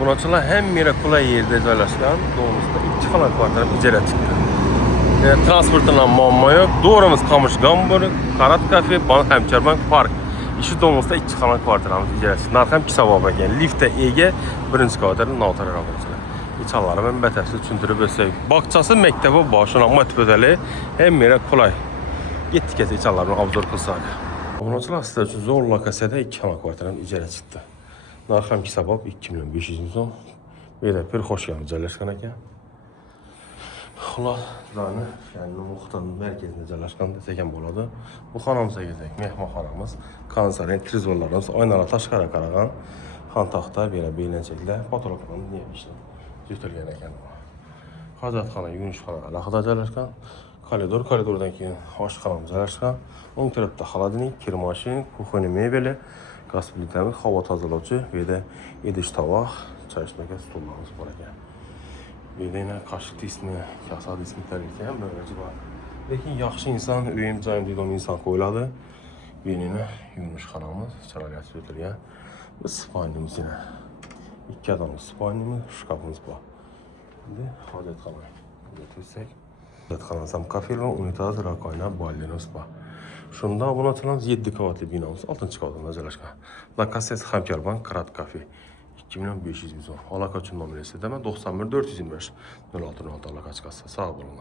Bununçular hem Mirakulay yerde joylashgan, doğumuzda 2 xona kvartira ijara chiqdi. Transportdan muammo yo'q. Doğrumuz Qamush Gambur, Karat kafe, Hamcharbank park. İşi doğumuzda 2 xona kvartiramiz ijara chiqdi. Narx ham kisavob ekan. Liftga ega birinchi kvartira notari bo'ladi. İçanları ben batafsil tushuntirib o'tsak. Bog'chasi, maktabi bor, shunaqma tipidali hem Mirakulay. Getdik-ketdik içanlarni obzor qilsak. Bununçular sizlar uchun zo'r lokasiyada 2 xona kvartiramiz ijara chiqdi. Narx ham kisavob 2.500.000 so'm. Böyle bir hoş geldin joylashgan ekan. Xulos, bizlarni ya'ni Muxtarning markazida joylashgan desak ham bo'ladi. Bu xonamizga kelsak, mehmonxonamiz, konsolet, trizvorlarimiz, oynalar tashqari qaragan, xontaxta, belə belanchaklar, potolokdan ishlar yutilgan ekan. Hojatxona, yuvishxona alohida joylashgan. Koridordan keyin oshxonamiz joylashgan. O'ng tarafda xolodilnik, kirmashin, kuxona mebeli, gaz plitamiz, havo tozalovchi, belə idish tovoq, choy ichmaga stullarimiz bor ekan. Yine kaşık ismi, kasad ismi tarihte hem böyle var. Lekin yaxshi insan, uyum joyim deydigan insan qo'yiladi. Yine yumush xonamiz, chalayasi o'tilgan. Bu spalnimiz yine. 2 odamlik spalnimiz, shkafimiz bor. Endi hojatxona. O'tsak. Hojatxonamiz ham kafe va unitaz, rakoyna, ballerimiz bor. Shunda bunatilamiz 7 qavatli binomiz 6-qavatda joylashgan. Lokasiyasi Hamcharbank Karat kafe. 2.500.000 so'm. Aloqa uchun nomer esa 91 425 06 06 aloqa chiqasi. Sog' bo'linglar.